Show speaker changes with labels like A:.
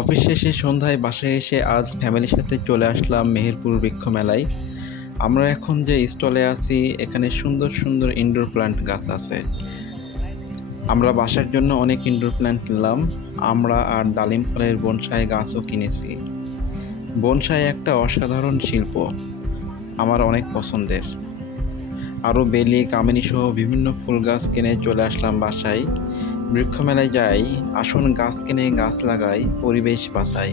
A: Office শেষে সন্ধ্যায় বাসায় এসে আজ ফ্যামিলির সাথে চলে আসলাম মেহেরপুর বৃক্ষ মেলায়। আমরা এখন যে স্টলে আছি, এখানে সুন্দর সুন্দর ইনডোর প্ল্যান্ট গাছ আছে। আমরা বাসার জন্য অনেক ইনডোর প্ল্যান্ট কিনলাম। আমরা আর ডালিম ফলের বনসাই গাছও কিনেছি। বনসাই একটা অসাধারণ শিল্প। আমার অনেক পছন্দের। আরও বেলি, কামিনী সহ বিভিন্ন ফুল গাছ কিনে চলে আসলাম বাসায়। বৃক্ষ মেলায় যাই আসন গাছ কিনে গাছ লাগাই পরিবেশ বাঁচাই।